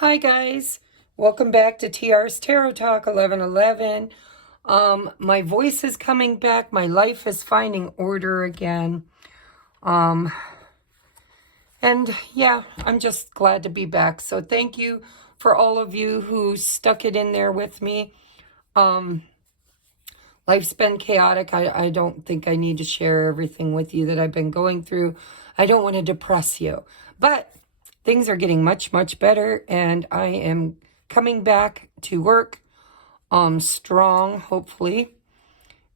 Hi guys, welcome back to TR's Tarot Talk 1111. My voice is coming back. My life is finding order again. And yeah, I'm just glad to be back. So thank you for all of you who stuck it in there with me. Life's been chaotic. I don't think I need to share everything with you that I've been going through. I don't want to depress you, but things are getting much, much better, and I am coming back to work strong, hopefully.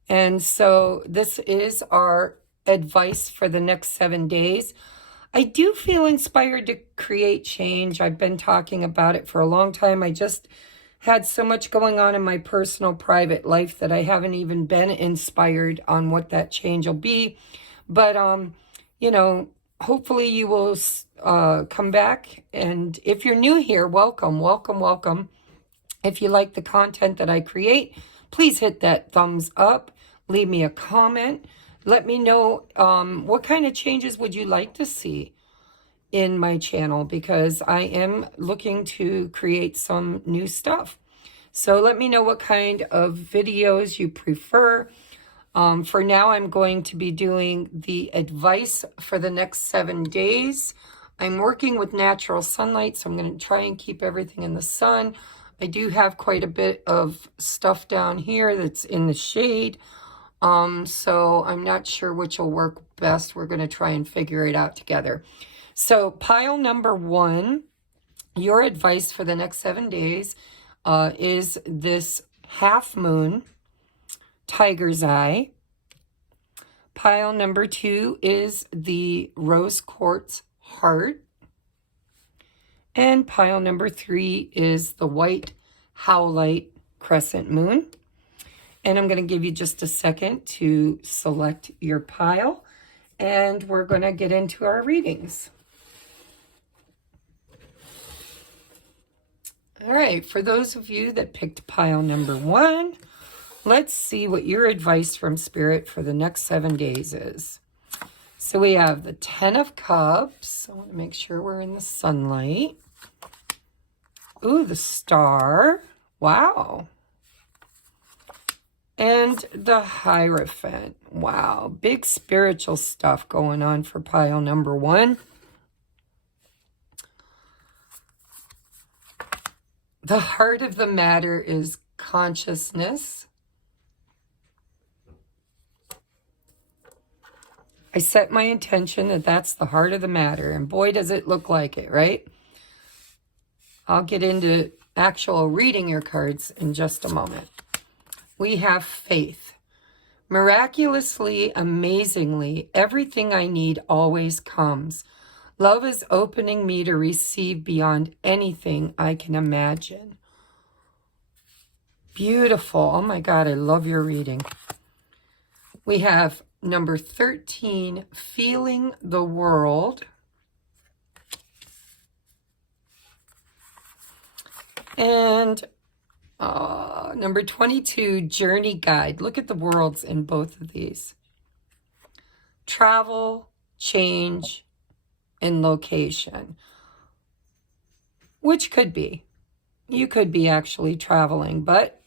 And so this is our advice for the next 7 days. I do feel inspired to create change. I've been talking about it for a long time. I just had so much going on in my personal private life that I haven't even been inspired on what that change will be. But, you know, hopefully you will come back. And if you're new here, welcome, welcome, welcome. If you like the content that I create, please hit that thumbs up. Leave me a comment. Let me know what kind of changes would you like to see in my channel, because I am looking to create some new stuff. So let me know what kind of videos you prefer. For now, I'm going to be doing the advice for the next 7 days. I'm working with natural sunlight, so I'm going to try and keep everything in the sun. I do have quite a bit of stuff down here that's in the shade. So I'm not sure which will work best. We're going to try and figure it out together. So pile number 1, your advice for the next 7 days is this half moon, tiger's eye. Pile number 2 is the rose quartz heart. And pile number 3 is the white howlite crescent moon. And I'm going to give you just a second to select your pile, and we're going to get into our readings. All right, for those of you that picked pile number 1, let's see what your advice from Spirit for the next 7 days is. So we have the 10 of Cups. I want to make sure we're in the sunlight. Ooh, the Star. Wow. And the Hierophant. Wow, big spiritual stuff going on for pile number 1. The heart of the matter is consciousness. I set my intention that that's the heart of the matter, and boy, does it look like it, right? I'll get into actual reading your cards in just a moment. We have faith. Miraculously, amazingly, everything I need always comes. Love is opening me to receive beyond anything I can imagine. Beautiful. Oh my God, I love your reading. We have number 13, feeling the world. And number 22, journey guide. Look at the worlds in both of these. Travel, change, and location. Which could be. You could be actually traveling, but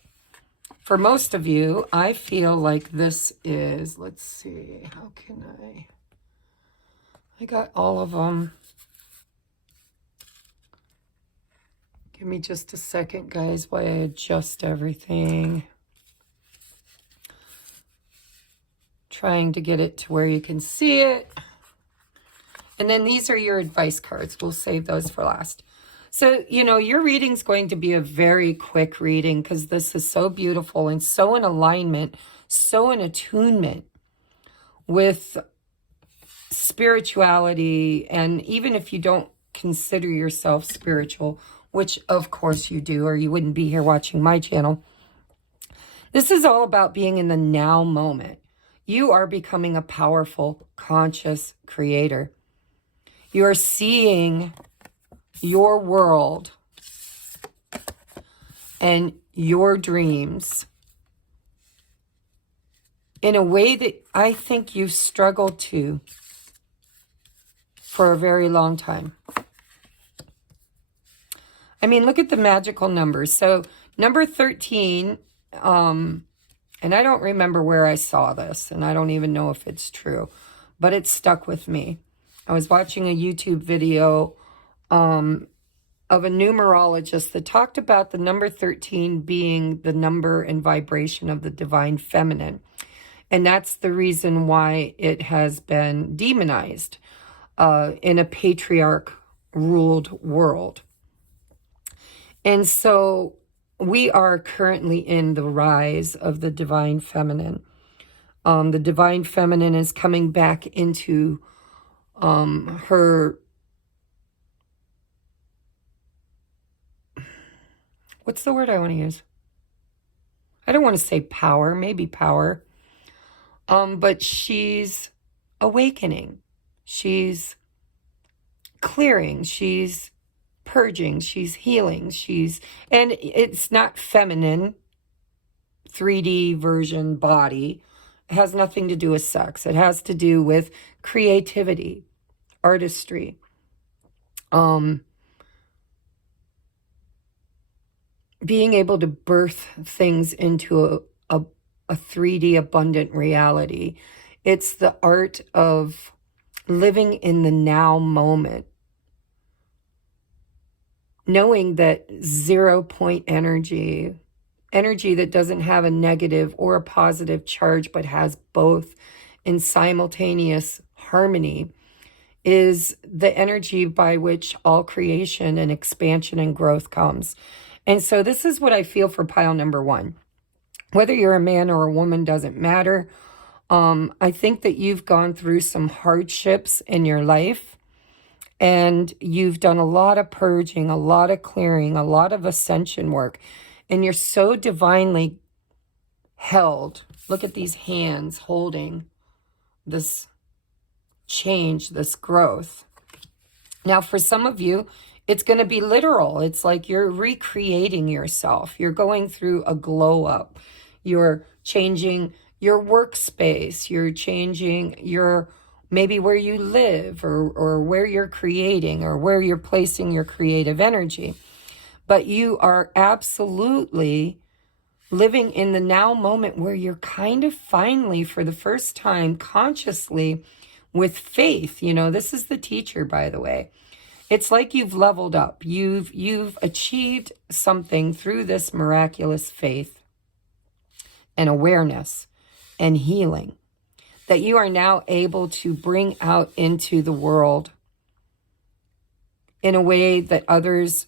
for most of you, I feel like this is, let's see, how can I got all of them. Give me just a second, guys, while I adjust everything. Trying to get it to where you can see it. And then these are your advice cards. We'll save those for last. So, you know, your reading's going to be a very quick reading because this is so beautiful and so in alignment, so in attunement with spirituality. And even if you don't consider yourself spiritual, which of course you do, or you wouldn't be here watching my channel, this is all about being in the now moment. You are becoming a powerful, conscious creator. You are seeing your world and your dreams in a way that I think you've struggled to for a very long time. I mean, look at the magical numbers. So number 13, and I don't remember where I saw this, and I don't even know if it's true, but it stuck with me. I was watching a YouTube video of a numerologist that talked about the number 13 being the number and vibration of the divine feminine. And that's the reason why it has been demonized in a patriarch-ruled world. And so we are currently in the rise of the divine feminine. The divine feminine is coming back into her, what's the word I want to use? I don't want to say power, maybe power. But she's awakening. She's clearing. She's purging. She's healing. And it's not feminine, 3D version body. It has nothing to do with sex. It has to do with creativity, artistry, being able to birth things into a 3D abundant reality. It's the art of living in the now moment, knowing that 0 point energy that doesn't have a negative or a positive charge but has both in simultaneous harmony, is the energy by which all creation and expansion and growth comes. And so this is what I feel for pile number 1. Whether you're a man or a woman doesn't matter. I think that you've gone through some hardships in your life, and you've done a lot of purging, a lot of clearing, a lot of ascension work, and you're so divinely held. Look at these hands holding this change, this growth. Now, for some of you, it's going to be literal. It's like you're recreating yourself. You're going through a glow up. You're changing your workspace. You're changing your, maybe where you live, or where you're creating, or where you're placing your creative energy. But you are absolutely living in the now moment where you're kind of finally, for the first time, consciously, with faith. You know, this is the teacher, by the way. It's like you've leveled up. You've achieved something through this miraculous faith and awareness and healing that you are now able to bring out into the world in a way that others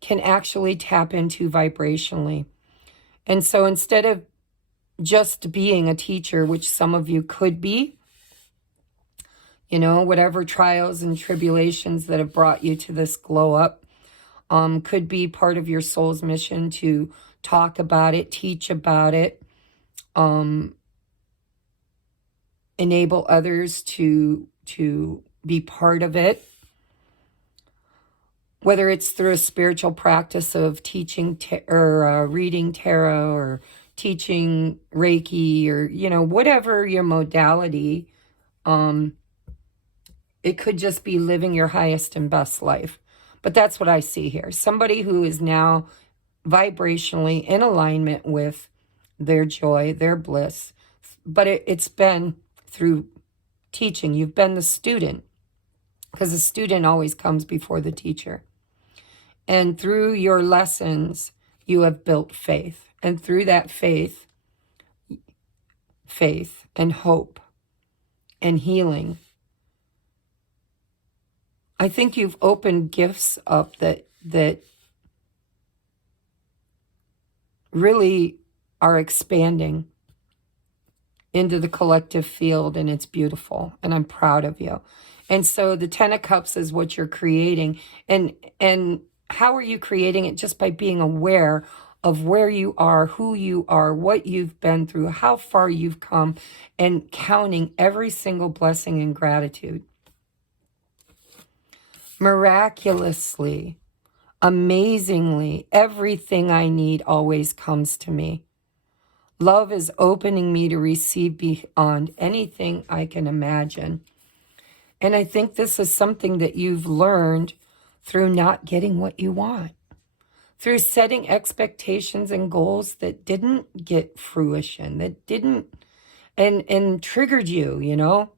can actually tap into vibrationally. And so instead of just being a teacher, which some of you could be, you know, whatever trials and tribulations that have brought you to this glow up, could be part of your soul's mission to talk about it, teach about it, enable others to be part of it. Whether it's through a spiritual practice of teaching or reading tarot, or teaching Reiki, or, you know, whatever your modality, it could just be living your highest and best life. But that's what I see here. Somebody who is now vibrationally in alignment with their joy, their bliss. But it's been through teaching. You've been the student, because the student always comes before the teacher. And through your lessons, you have built faith. And through that faith and hope and healing, I think you've opened gifts up that really are expanding into the collective field, and it's beautiful, and I'm proud of you. And so the 10 of Cups is what you're creating. And how are you creating it? Just by being aware of where you are, who you are, what you've been through, how far you've come, and counting every single blessing in gratitude. Miraculously, amazingly, everything I need always comes to me. Love is opening me to receive beyond anything I can imagine. And I think this is something that you've learned through not getting what you want, through setting expectations and goals that didn't get fruition, that didn't, and triggered you, you know,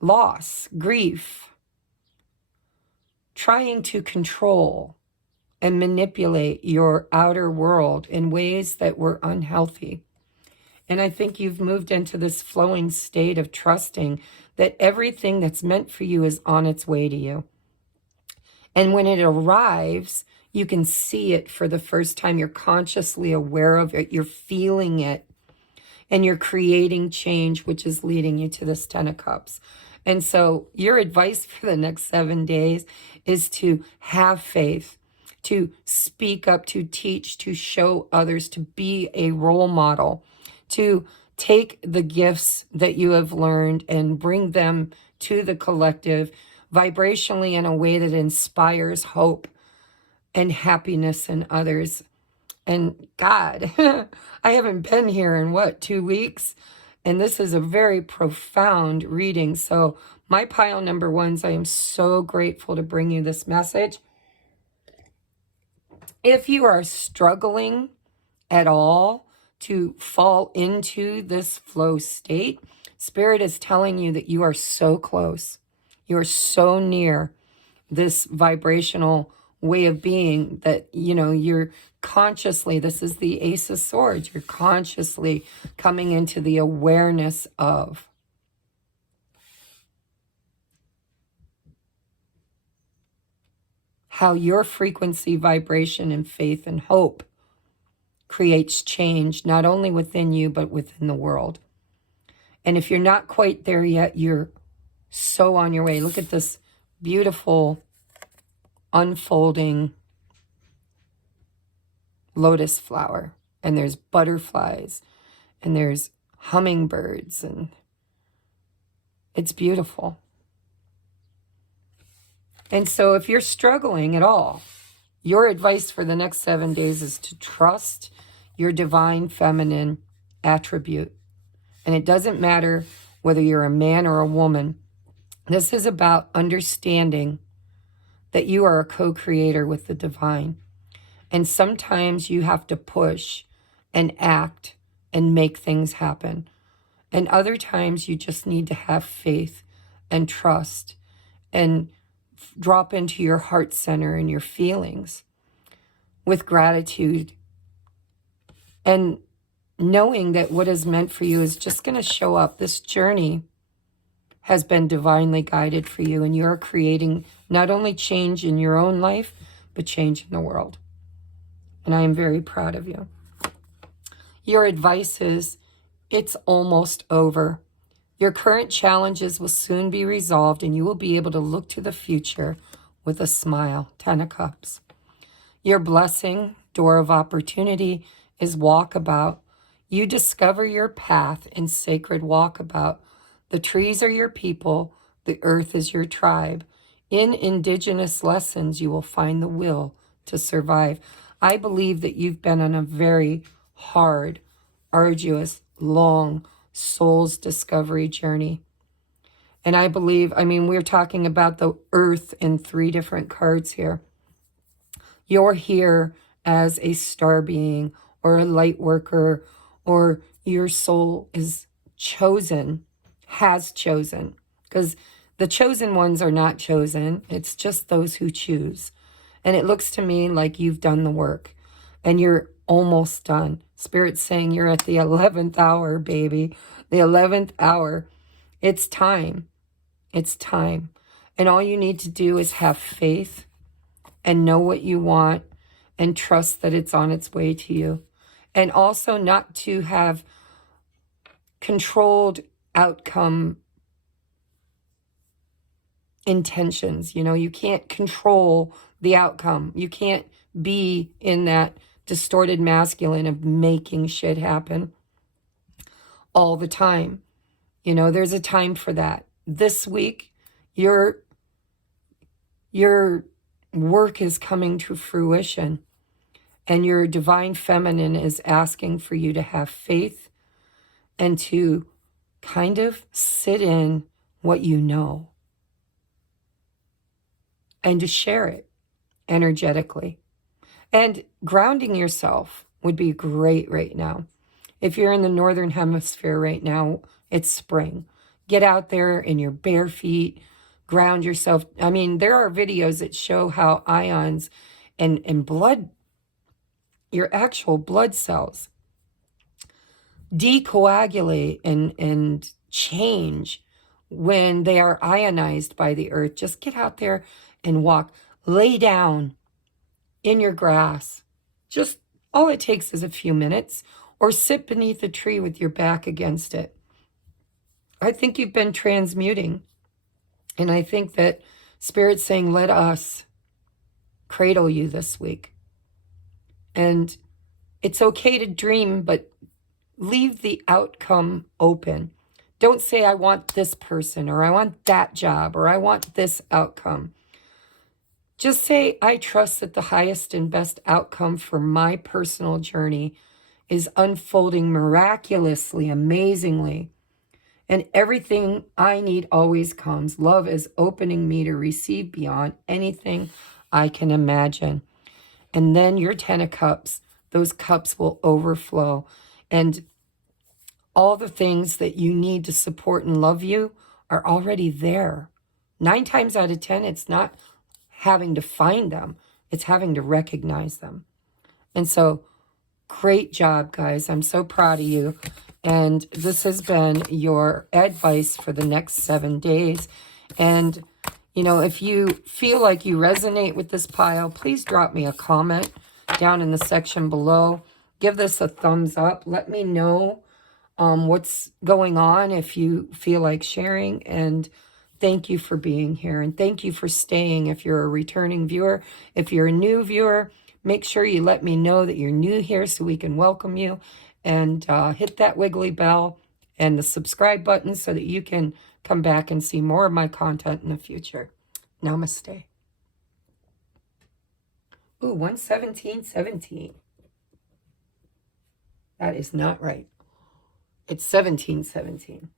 loss, grief, trying to control and manipulate your outer world in ways that were unhealthy. And I think you've moved into this flowing state of trusting that everything that's meant for you is on its way to you. And when it arrives, you can see it for the first time. You're consciously aware of it. You're feeling it. And you're creating change, which is leading you to this 10 of Cups. And so your advice for the next 7 days is to have faith, to speak up, to teach, to show others, to be a role model, to take the gifts that you have learned and bring them to the collective vibrationally in a way that inspires hope and happiness in others. And God, I haven't been here in 2 weeks? And this is a very profound reading. So my pile number ones, I am so grateful to bring you this message. If you are struggling at all to fall into this flow state, Spirit is telling you that you are so close. You are so near this vibrational way of being that, you know, you're consciously, this is the Ace of Swords, you're consciously coming into the awareness of how your frequency, vibration, and faith and hope creates change, not only within you, but within the world. And if you're not quite there yet, you're so on your way. Look at this beautiful unfolding lotus flower, and there's butterflies, and there's hummingbirds, and it's beautiful. And so if you're struggling at all, your advice for the next 7 days is to trust your divine feminine attribute. And it doesn't matter whether you're a man or a woman. This is about understanding that you are a co-creator with the divine. And sometimes you have to push and act and make things happen. And other times you just need to have faith and trust and drop into your heart center and your feelings with gratitude and knowing that what is meant for you is just going to show up. This journey has been divinely guided for you, and you're creating not only change in your own life, but change in the world. And I am very proud of you. Your advice is, it's almost over. Your current challenges will soon be resolved, and you will be able to look to the future with a smile. 10 of Cups. Your blessing, door of opportunity, is walkabout. You discover your path in sacred walkabout. The trees are your people. The earth is your tribe. In indigenous lessons, you will find the will to survive. I believe that you've been on a very hard, arduous, long soul's discovery journey. And I believe, we're talking about the earth in 3 different cards here. You're here as a star being or a light worker, or your soul is chosen, has chosen. Because the chosen ones are not chosen. It's just those who choose. And it looks to me like you've done the work and you're almost done. Spirit's saying you're at the 11th hour, baby. The 11th hour. It's time. It's time. And all you need to do is have faith and know what you want and trust that it's on its way to you. And also not to have controlled outcome intentions. You can't control the outcome. You can't be in that distorted masculine of making shit happen all the time. There's a time for that. This week, your work is coming to fruition, and your divine feminine is asking for you to have faith and to kind of sit in what you know and to share it. energetically. And grounding yourself would be great right now. If you're in the northern hemisphere right now, it's spring. Get out there in your bare feet, ground yourself. I mean, there are videos that show how ions and blood, your actual blood cells, decoagulate and change when they are ionized by the earth. Just get out there and walk. Lay down in your grass. Just all it takes is a few minutes, or sit beneath a tree with your back against it. I think you've been transmuting, and I think that Spirit's saying, let us cradle you this week. And it's okay to dream, but leave the outcome open. Don't say, I want this person, or I want that job, or I want this outcome. Just say, I trust that the highest and best outcome for my personal journey is unfolding miraculously, amazingly. And everything I need always comes. Love is opening me to receive beyond anything I can imagine. And then your 10 of cups, those cups will overflow. And all the things that you need to support and love you are already there. 9 times out of 10, it's not having to find them. It's having to recognize them. And so, great job, guys. I'm so proud of you. And this has been your advice for the next 7 days. And, you know, if you feel like you resonate with this pile, please drop me a comment down in the section below. Give this a thumbs up. Let me know what's going on if you feel like sharing. And thank you for being here. And thank you for staying if you're a returning viewer. If you're a new viewer, make sure you let me know that you're new here so we can welcome you. And hit that wiggly bell and the subscribe button so that you can come back and see more of my content in the future. Namaste. Ooh, 11717. That is not right. It's 1717.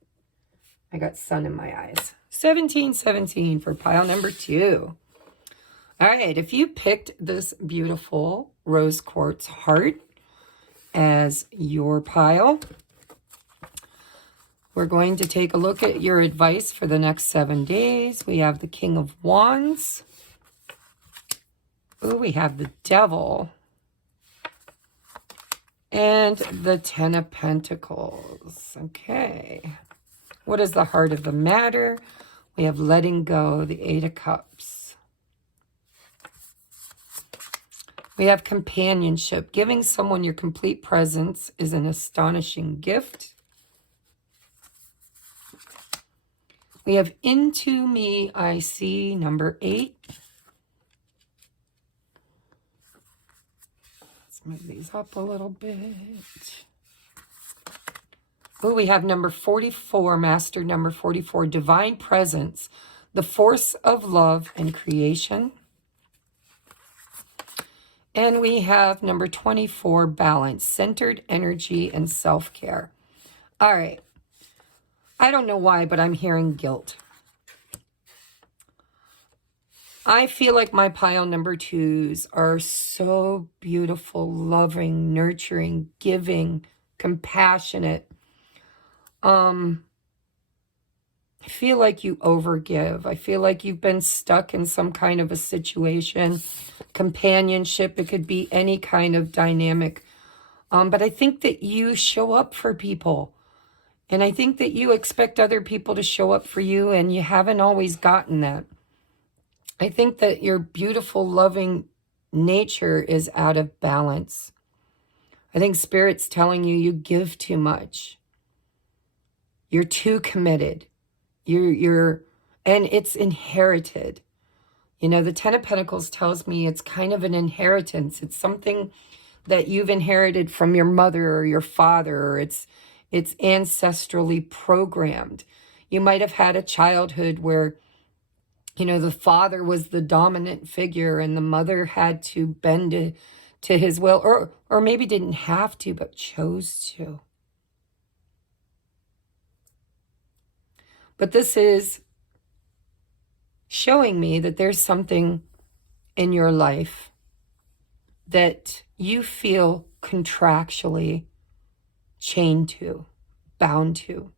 I got sun in my eyes. 1717 for pile number 2. All right, if you picked this beautiful rose quartz heart as your pile, we're going to take a look at your advice for the next 7 days. We have the King of Wands. Ooh, we have the Devil. And the 10 of Pentacles. Okay. What is the heart of the matter? We have letting go, the 8 of Cups. We have companionship. Giving someone your complete presence is an astonishing gift. We have into me, I see, number 8. Let's move these up a little bit. Oh, we have number 44, master number 44, divine presence, the force of love and creation. And we have number 24, balance, centered energy and self-care. All right. I don't know why, but I'm hearing guilt. I feel like my pile number 2s are so beautiful, loving, nurturing, giving, compassionate. I feel like you overgive. I feel like you've been stuck in some kind of a situation. Companionship, it could be any kind of dynamic. But I think that you show up for people. And I think that you expect other people to show up for you, and you haven't always gotten that. I think that your beautiful, loving nature is out of balance. I think Spirit's telling you you give too much. You're too committed. And it's inherited. You know, the 10 of Pentacles tells me it's kind of an inheritance. It's something that you've inherited from your mother or your father, or it's ancestrally programmed. You might have had a childhood where, you know, the father was the dominant figure and the mother had to bend to his will, or maybe didn't have to, but chose to. But this is showing me that there's something in your life that you feel contractually chained to, bound to.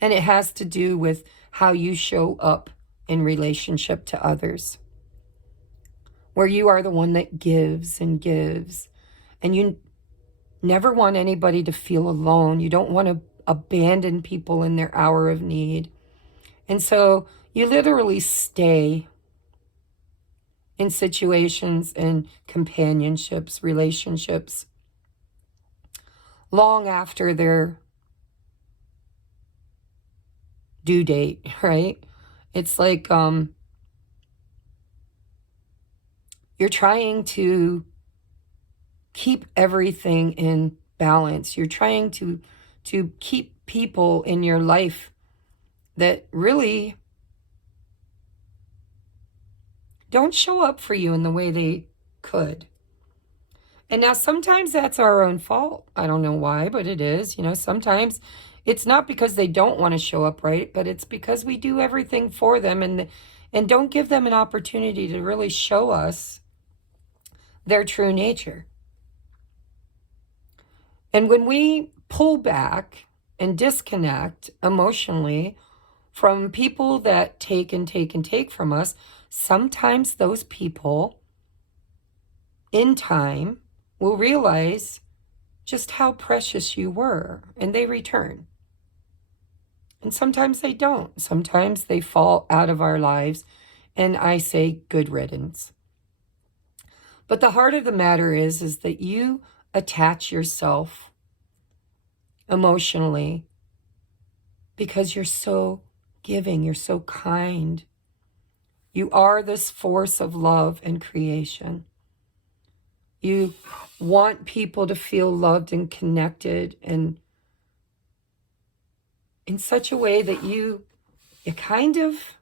And it has to do with how you show up in relationship to others, where you are the one that gives and gives, and you never want anybody to feel alone. You don't want to abandon people in their hour of need. And so you literally stay in situations and companionships, relationships, long after their due date, right? It's like you're trying to keep everything in balance. You're trying to keep people in your life that really don't show up for you in the way they could. And now sometimes that's our own fault. I don't know why, but it is. You know, sometimes it's not because they don't want to show up right, but it's because we do everything for them and don't give them an opportunity to really show us their true nature. And when we pull back and disconnect emotionally from people that take and take and take from us, sometimes those people in time will realize just how precious you were, and they return. And sometimes they don't. Sometimes they fall out of our lives, and I say good riddance. But the heart of the matter is that you attach yourself emotionally because you're so giving, you're so kind. You are this force of love and creation. You want people to feel loved and connected, and in such a way that you kind of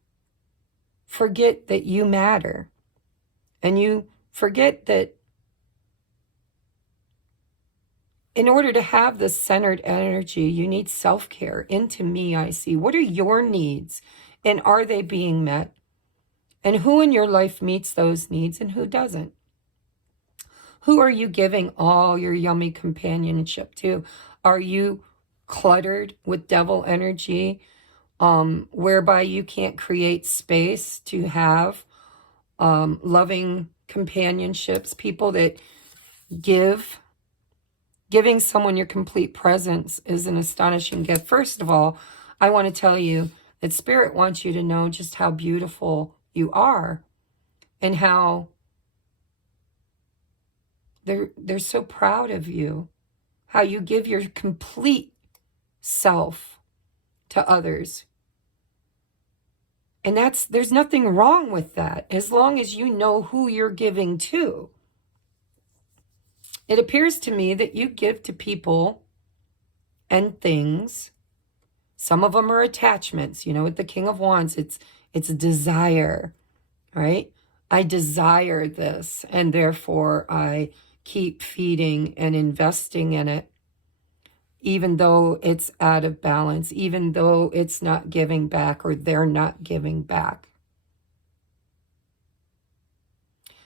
forget that you matter. And you forget that in order to have this centered energy, you need self-care. Into me, I see. What are your needs? And are they being met? And who in your life meets those needs and who doesn't? Who are you giving all your yummy companionship to? Are you cluttered with devil energy, whereby you can't create space to have loving companionships, people that giving someone your complete presence is an astonishing gift. First of all, I want to tell you that Spirit wants you to know just how beautiful you are and how they're so proud of you, how you give your complete self to others. And there's nothing wrong with that, as long as you know who you're giving to. It appears to me that you give to people and things. Some of them are attachments. You know, with the King of Wands, it's desire, right? I desire this, and therefore I keep feeding and investing in it, even though it's out of balance, even though it's not giving back or they're not giving back.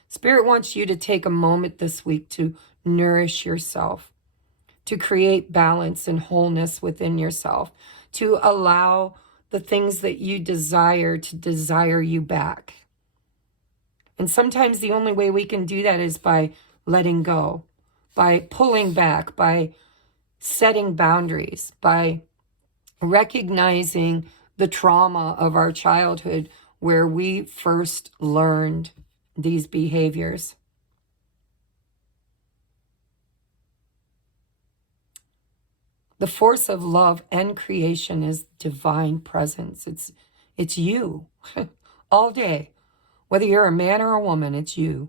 Spirit wants you to take a moment this week to nourish yourself, to create balance and wholeness within yourself, to allow the things that you desire to desire you back. And sometimes the only way we can do that is by letting go, by pulling back, by setting boundaries, by recognizing the trauma of our childhood where we first learned these behaviors. The force of love and creation is divine presence. It's you all day. Whether you're a man or a woman, it's you.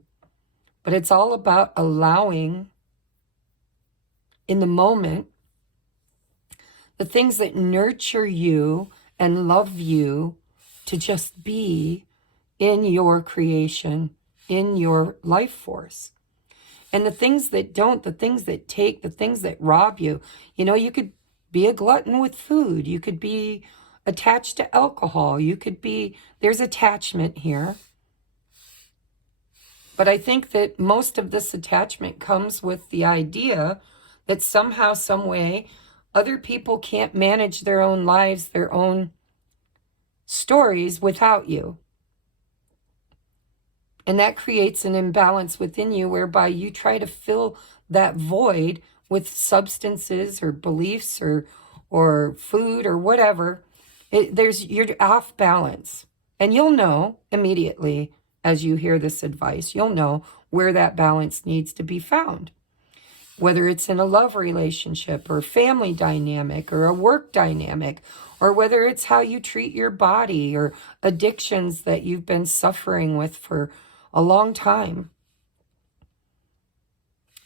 But it's all about allowing in the moment the things that nurture you and love you to just be in your creation, in your life force. And the things that don't, the things that take, the things that rob you, you know, you could be a glutton with food. You could be attached to alcohol. You could be, there's attachment here. But I think that most of this attachment comes with the idea that somehow, some way, other people can't manage their own lives, their own stories without you. And that creates an imbalance within you whereby you try to fill that void with substances or beliefs or food or whatever. You're off balance. And you'll know immediately as you hear this advice, you'll know where that balance needs to be found. Whether it's in a love relationship or family dynamic or a work dynamic, or whether it's how you treat your body or addictions that you've been suffering with for a long time.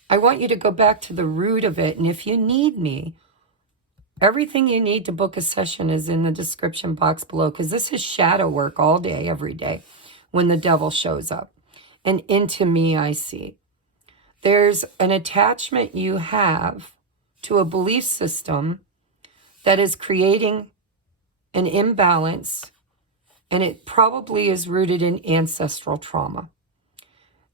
I want you to go back to the root of it. And if you need me, everything you need to book a session is in the description box below, because this is shadow work all day, every day, when the devil shows up. And into me I see. There's an attachment you have to a belief system that is creating an imbalance, and it probably is rooted in ancestral trauma.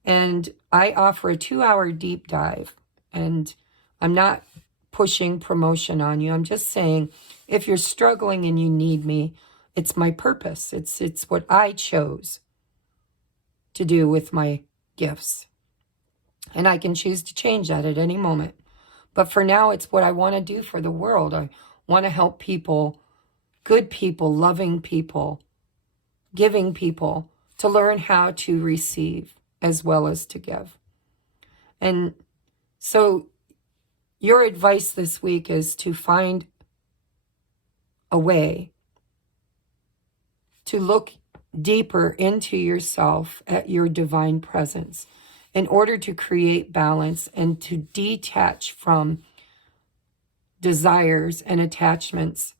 And I offer a 2-hour deep dive, and I'm not pushing promotion on you. I'm just saying, if you're struggling and you need me, it's my purpose. It's what I chose to do with my gifts. And I can choose to change that at any moment. But for now, it's what I want to do for the world. I want to help people, good people, loving people, giving people, to learn how to receive as well as to give. And so your advice this week is to find a way to look deeper into yourself at your divine presence in order to create balance and to detach from desires and attachments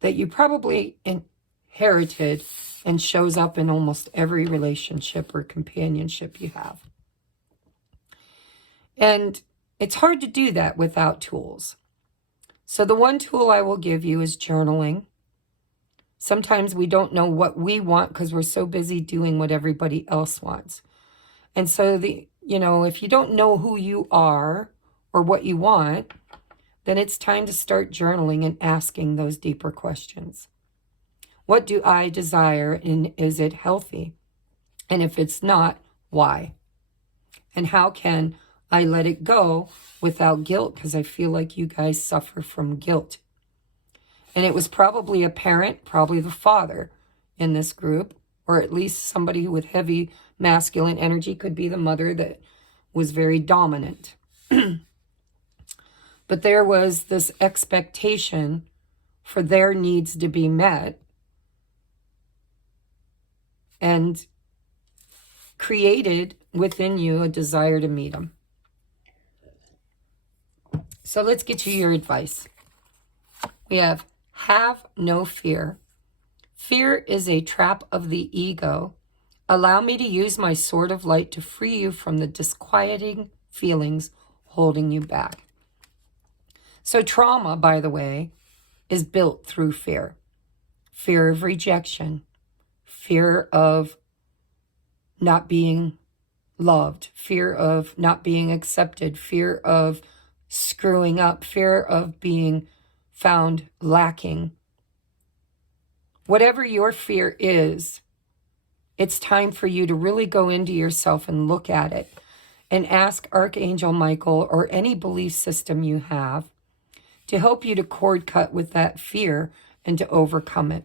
that you probably inherited and shows up in almost every relationship or companionship you have. And it's hard to do that without tools. So the one tool I will give you is journaling. Sometimes we don't know what we want because we're so busy doing what everybody else wants. And so if you don't know who you are or what you want, then it's time to start journaling and asking those deeper questions. What do I desire, and is it healthy? And if it's not, why? And how can I let it go without guilt? Because I feel like you guys suffer from guilt. And it was probably a parent, probably the father in this group, or at least somebody with heavy masculine energy. Could be the mother that was very dominant. But there was this expectation for their needs to be met, and created within you a desire to meet them. So let's get to your advice. We have no fear. Fear is a trap of the ego. Allow me to use my sword of light to free you from the disquieting feelings holding you back. So trauma, by the way, is built through fear. Fear of rejection, fear of not being loved, fear of not being accepted, fear of screwing up, fear of being found lacking. Whatever your fear is, it's time for you to really go into yourself and look at it and ask Archangel Michael or any belief system you have to help you to cord cut with that fear and to overcome it,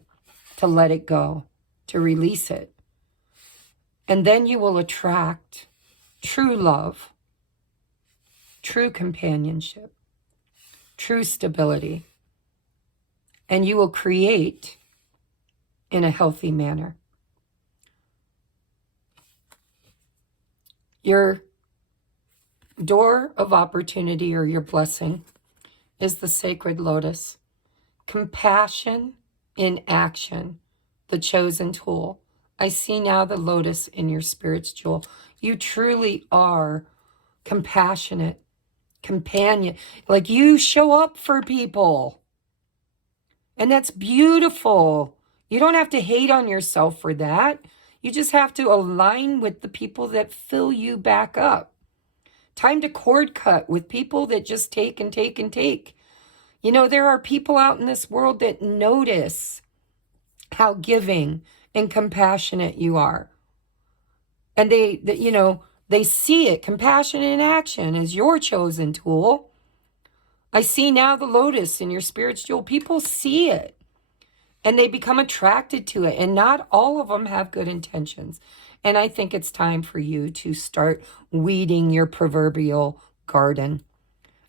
to let it go, to release it. And then you will attract true love, true companionship, true stability, and you will create in a healthy manner. Your door of opportunity or your blessing is the sacred lotus. Compassion in action, the chosen tool. I see now the lotus in your spirit's jewel. You truly are compassionate, companion. Like, you show up for people. And that's beautiful. You don't have to hate on yourself for that. You just have to align with the people that fill you back up. Time to cord cut with people that just take and take and take. You know, there are people out in this world that notice how giving and compassionate you are. And they see it. Compassion in action is your chosen tool. I see now the lotus in your spirit's jewel. People see it and they become attracted to it. And not all of them have good intentions. And I think it's time for you to start weeding your proverbial garden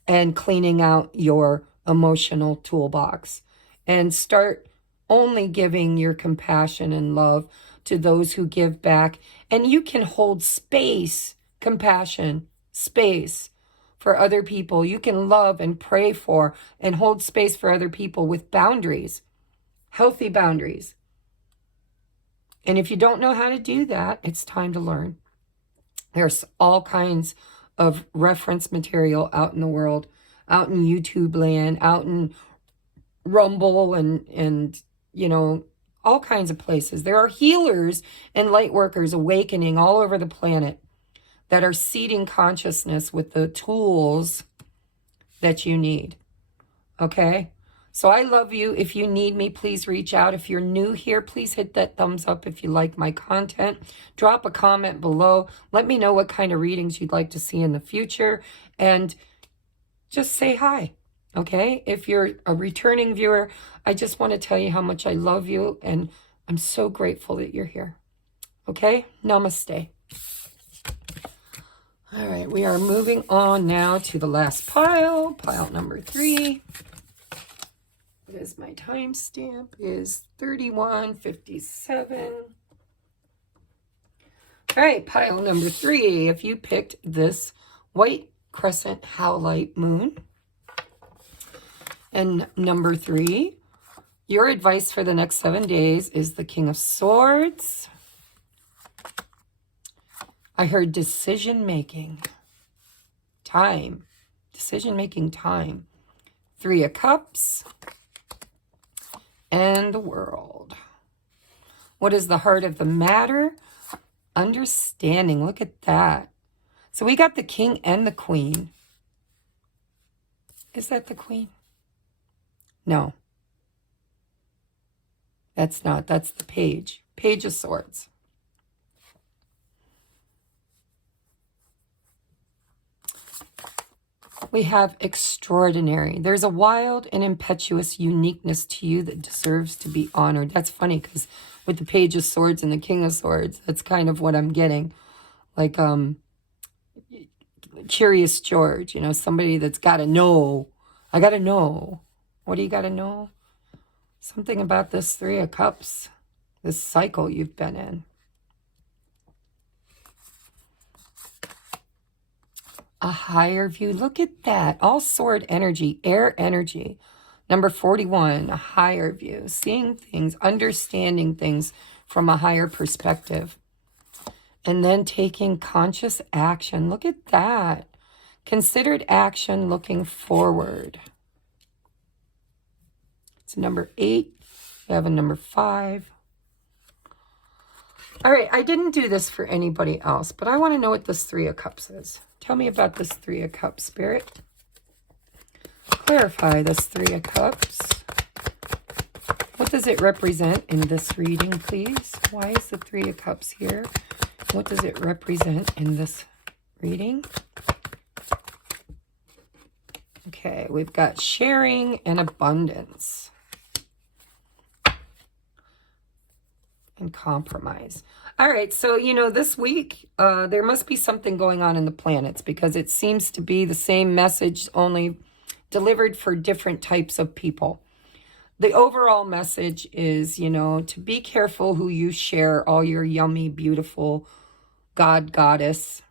and cleaning out your emotional toolbox and start only giving your compassion and love to those who give back. And you can hold space, compassion, space for other people. You can love and pray for and hold space for other people with boundaries, healthy boundaries. And if you don't know how to do that, it's time to learn. There's all kinds of reference material out in the world, out in YouTube land, out in Rumble and all kinds of places. There are healers and light workers awakening all over the planet that are seeding consciousness with the tools that you need. Okay? So I love you. If you need me, please reach out. If you're new here, please hit that thumbs up if you like my content. Drop a comment below. Let me know what kind of readings you'd like to see in the future. And just say hi. Okay? If you're a returning viewer, I just want to tell you how much I love you. And I'm so grateful that you're here. Okay? Namaste. All right. We are moving on now to the last pile. Pile number 3. What is my timestamp? Is 31:57. All right, pile number 3. If you picked this white crescent howlite moon, and number 3, your advice for the next 7 days is the King of Swords. I heard decision making, time, decision making time. 3 of Cups. And the World. What is the heart of the matter? Understanding. Look at that. So we got the King and the Queen. Is that the Queen? No. That's not. That's the Page. Page of Swords. We have extraordinary. There's a wild and impetuous uniqueness to you that deserves to be honored. That's funny because with the Page of Swords and the King of Swords, that's kind of what I'm getting. Like Curious George, somebody that's got to know. I got to know. What do you got to know? Something about this 3 of Cups, this cycle you've been in. A higher view. Look at that. All sword energy, air energy. Number 41, a higher view. Seeing things, understanding things from a higher perspective. And then taking conscious action. Look at that. Considered action looking forward. It's number 8. We have a number 5. All right, I didn't do this for anybody else, but I want to know what this 3 of Cups is. Tell me about this 3 of Cups, Spirit. Clarify this 3 of Cups. What does it represent in this reading, please? Why is the 3 of Cups here? What does it represent in this reading? Okay, we've got sharing and abundance. And compromise. All right, so, this week, there must be something going on in the planets because it seems to be the same message, only delivered for different types of people. The overall message is, to be careful who you share all your yummy, beautiful goddess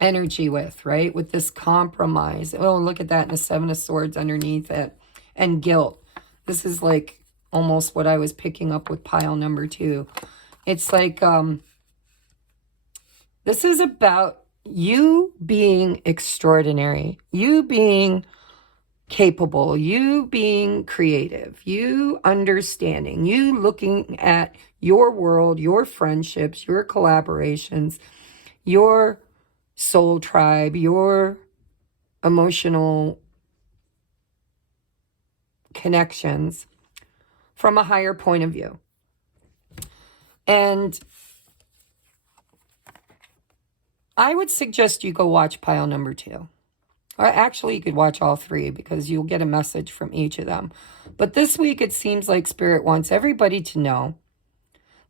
energy with, right? With this compromise. Oh, look at that, and a 7 of Swords underneath it. And guilt. This is like almost what I was picking up with pile number 2. It's like, this is about you being extraordinary, you being capable, you being creative, you understanding, you looking at your world, your friendships, your collaborations, your soul tribe, your emotional connections from a higher point of view. And I would suggest you go watch pile number 2. Or actually, you could watch all 3 because you'll get a message from each of them. But this week, it seems like Spirit wants everybody to know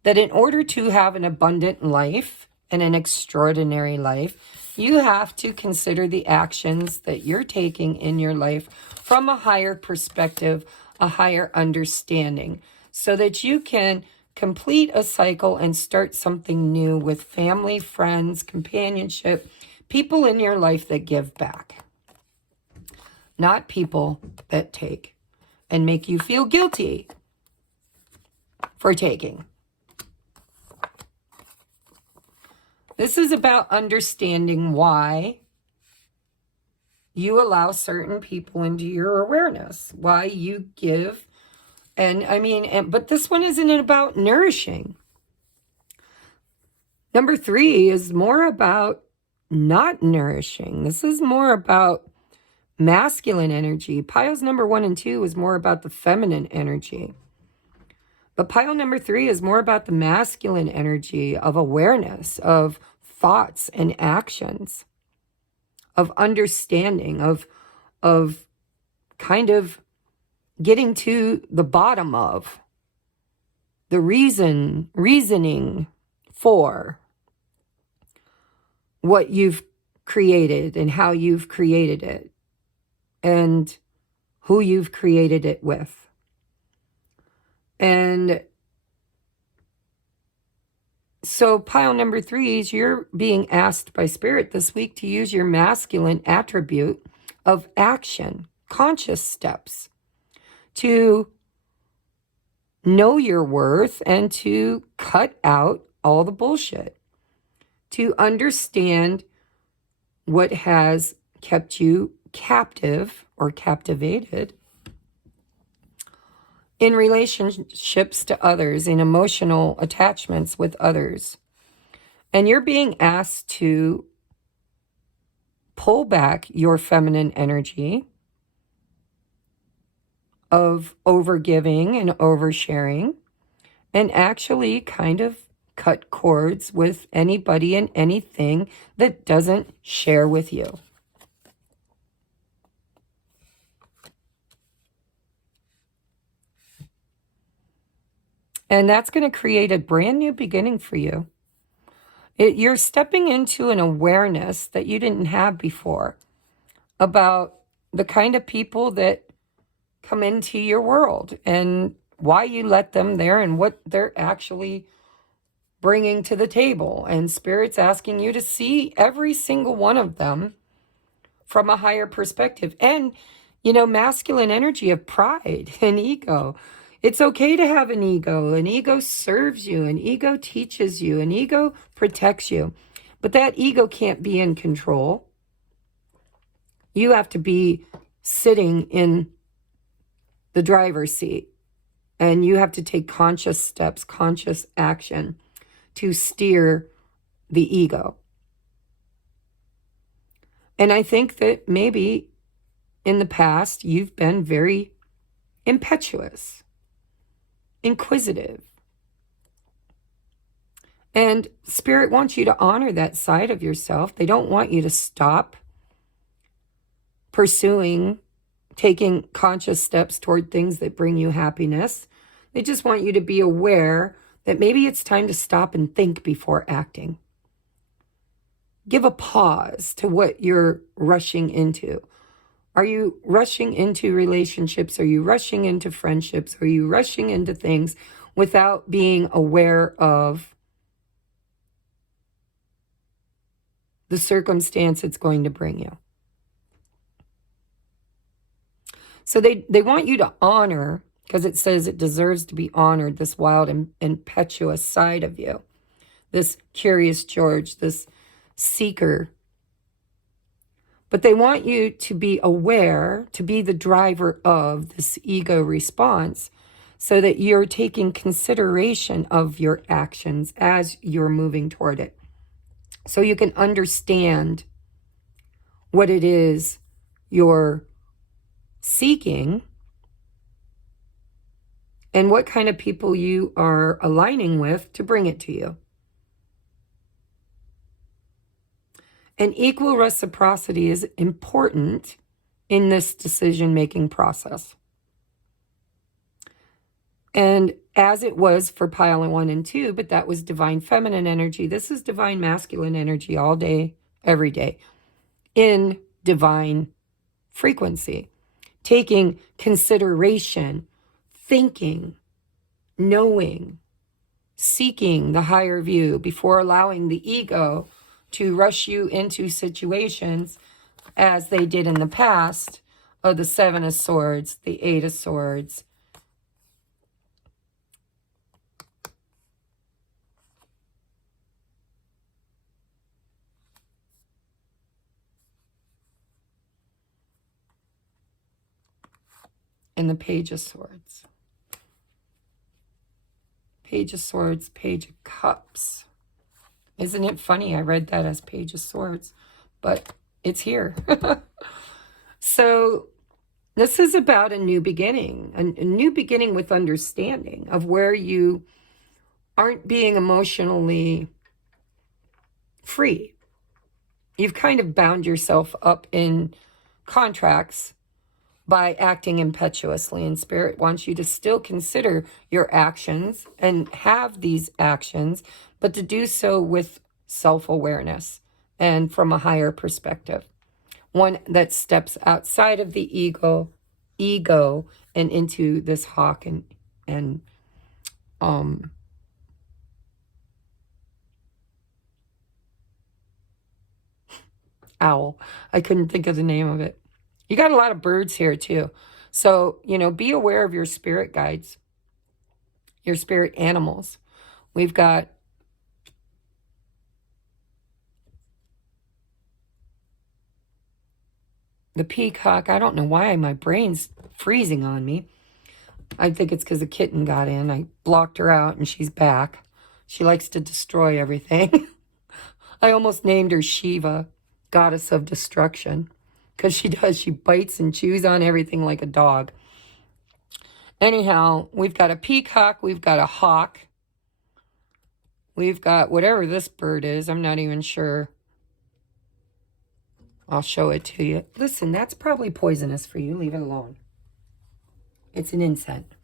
that in order to have an abundant life and an extraordinary life, you have to consider the actions that you're taking in your life from a higher perspective, a higher understanding, so that you can complete a cycle and start something new with family, friends, companionship, people in your life that give back. Not people that take and make you feel guilty for taking. This is about understanding why you allow certain people into your awareness, why you give. But this one isn't about nourishing. Number 3 is more about not nourishing. This is more about masculine energy. Piles number 1 and 2 is more about the feminine energy. But pile number 3 is more about the masculine energy of awareness, of thoughts and actions, of understanding, of kind of getting to the bottom of the reasoning for what you've created and how you've created it and who you've created it with. And so pile number 3 is you're being asked by Spirit this week to use your masculine attribute of action, conscious steps, to know your worth and to cut out all the bullshit, to understand what has kept you captive or captivated in relationships to others, in emotional attachments with others. And you're being asked to pull back your feminine energy of overgiving and oversharing and actually kind of cut cords with anybody and anything that doesn't share with you. And that's going to create a brand new beginning for you. You're stepping into an awareness that you didn't have before about the kind of people that come into your world and why you let them there and what they're actually bringing to the table. And Spirit's asking you to see every single one of them from a higher perspective. And, masculine energy of pride and ego. It's okay to have an ego. An ego serves you. An ego teaches you. An ego protects you. But that ego can't be in control. You have to be sitting in the driver's seat. And you have to take conscious steps, conscious action to steer the ego. And I think that maybe in the past you've been very impetuous, inquisitive. And Spirit wants you to honor that side of yourself. They don't want you to stop pursuing, taking conscious steps toward things that bring you happiness. They just want you to be aware that maybe it's time to stop and think before acting. Give a pause to what you're rushing into. Are you rushing into relationships? Are you rushing into friendships? Are you rushing into things without being aware of the circumstance it's going to bring you? So they want you to honor, because it says it deserves to be honored, this wild and impetuous side of you, this curious George, this seeker. But they want you to be aware, to be the driver of this ego response, so that you're taking consideration of your actions as you're moving toward it. So you can understand what it is you're seeking and what kind of people you are aligning with to bring it to you. And equal reciprocity is important in this decision-making process. And as it was for pile 1 and 2, but that was divine feminine energy. This is divine masculine energy all day, every day, in divine frequency. Taking consideration, thinking, knowing, seeking the higher view before allowing the ego to rush you into situations as they did in the past of the 7 of Swords, the 8 of Swords, and the Page of Swords. Page of Swords, Page of Cups. Isn't it funny? I read that as Page of Swords, but it's here. So this is about a new beginning, a new beginning with understanding of where you aren't being emotionally free. You've kind of bound yourself up in contracts by acting impetuously, and Spirit wants you to still consider your actions and have these actions, but to do so with self-awareness and from a higher perspective. One that steps outside of the ego and into this hawk and owl. I couldn't think of the name of it. You got a lot of birds here too. So, be aware of your spirit guides, your spirit animals. We've got the peacock. I don't know why my brain's freezing on me. I think it's because a kitten got in. I blocked her out and she's back. She likes to destroy everything. I almost named her Shiva, goddess of destruction. Because she does. She bites and chews on everything like a dog. Anyhow, we've got a peacock. We've got a hawk. We've got whatever this bird is. I'm not even sure. I'll show it to you. Listen, that's probably poisonous for you. Leave it alone. It's an insect.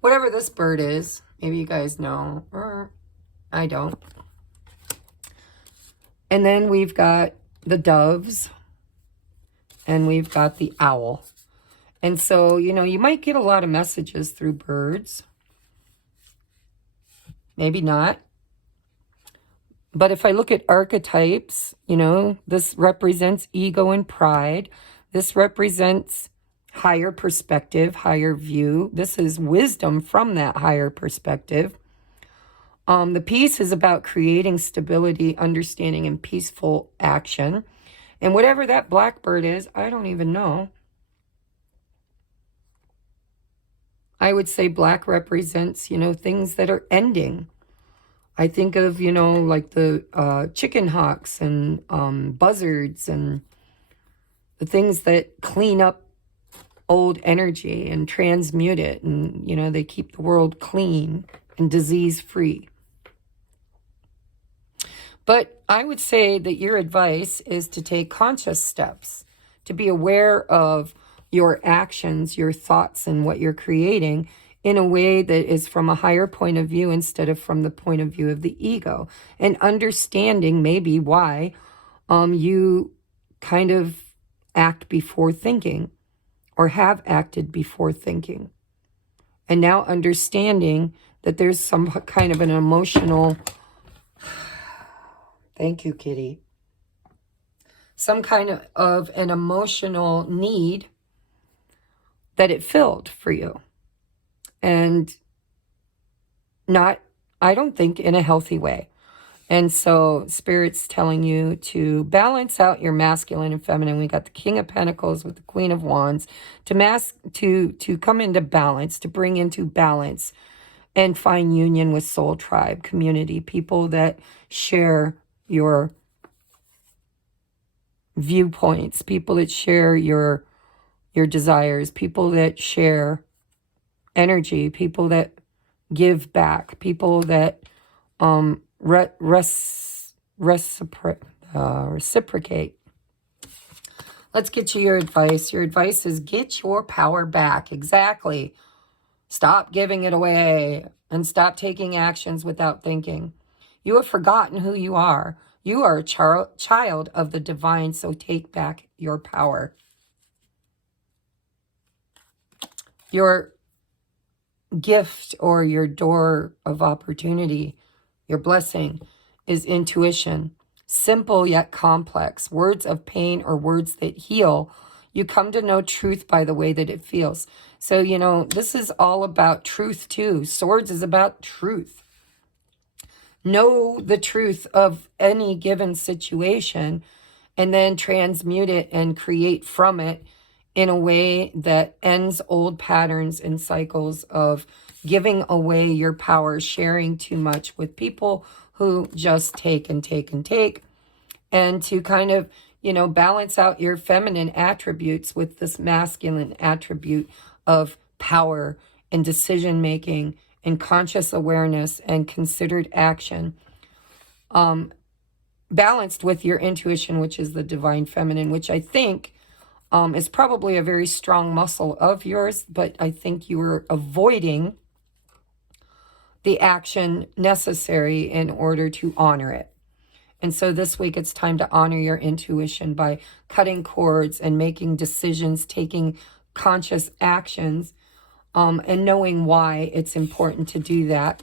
Whatever this bird is, maybe you guys know. Or I don't. And then we've got the doves. And we've got the owl. And so, you might get a lot of messages through birds. Maybe not. But if I look at archetypes, this represents ego and pride. This represents higher perspective, higher view. This is wisdom from that higher perspective. The peace is about creating stability, understanding, and peaceful action. And whatever that blackbird is, I don't even know. I would say black represents, things that are ending. I think of, like the chicken hawks and buzzards and the things that clean up old energy and transmute it. And, they keep the world clean and disease-free. But I would say that your advice is to take conscious steps, to be aware of your actions, your thoughts, and what you're creating in a way that is from a higher point of view instead of from the point of view of the ego. And understanding maybe why you kind of act before thinking or have acted before thinking. And now understanding that there's some kind of an emotional... Thank you, kitty. Some kind of an emotional need that it filled for you. And not, I don't think, in a healthy way. And so Spirit's telling you to balance out your masculine and feminine. We got the King of Pentacles with the Queen of Wands to come into balance, to bring into balance and find union with soul tribe, community, people that share your viewpoints, people that share your desires, people that share energy, people that give back, people that reciprocate. Let's get you your advice. Your advice is get your power back. Exactly. Stop giving it away and stop taking actions without thinking. You have forgotten who you are. You are a child of the divine, so take back your power. Your gift or your door of opportunity, your blessing, is intuition. Simple yet complex. Words of pain or words that heal. You come to know truth by the way that it feels. So, you know, this is all about truth too. Swords is about truth. Know the truth of any given situation and then transmute it and create from it in a way that ends old patterns and cycles of giving away your power, sharing too much with people who just take and take and take, and to kind of, you know, balance out your feminine attributes with this masculine attribute of power and decision making and conscious awareness and considered action, balanced with your intuition, which is the divine feminine, which I think is probably a very strong muscle of yours, but I think you are avoiding the action necessary in order to honor it. And so this week it's time to honor your intuition by cutting cords and making decisions, taking conscious actions, and knowing why it's important to do that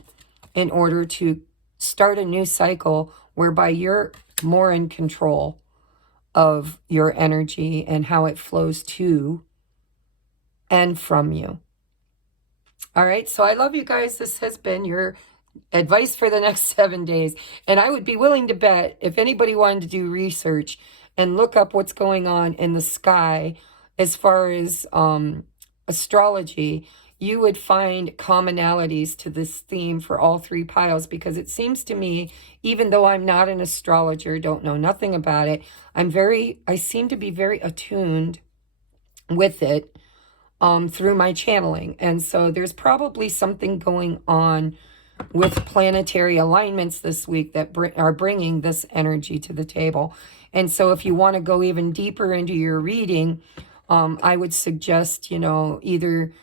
in order to start a new cycle whereby you're more in control of your energy and how it flows to and from you. All right, so I love you guys. This has been your advice for the next 7 days. And I would be willing to bet if anybody wanted to do research and look up what's going on in the sky as far as astrology, you would find commonalities to this theme for all three piles, because it seems to me, even though I'm not an astrologer, don't know nothing about it, I seem to be very attuned with it through my channeling. And so there's probably something going on with planetary alignments this week that are bringing this energy to the table. And so if you want to go even deeper into your reading, I would suggest, you know, either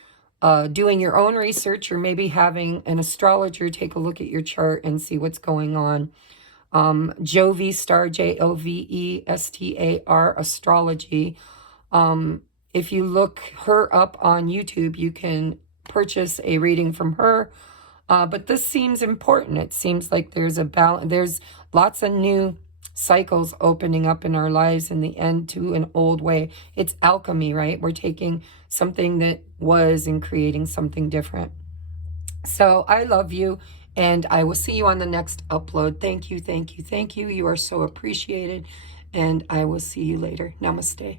doing your own research or maybe having an astrologer take a look at your chart and see what's going on. Jovestar, Jovestar astrology. If you look her up on YouTube, you can purchase a reading from her. But this seems important. It seems like there's a balance. There's lots of new cycles opening up in our lives in the end to an old way. It's alchemy, right? We're taking something that was and creating something different. So I love you, and I will see you on the next upload. Thank you, thank you, thank you. You are so appreciated, and I will see you later. Namaste.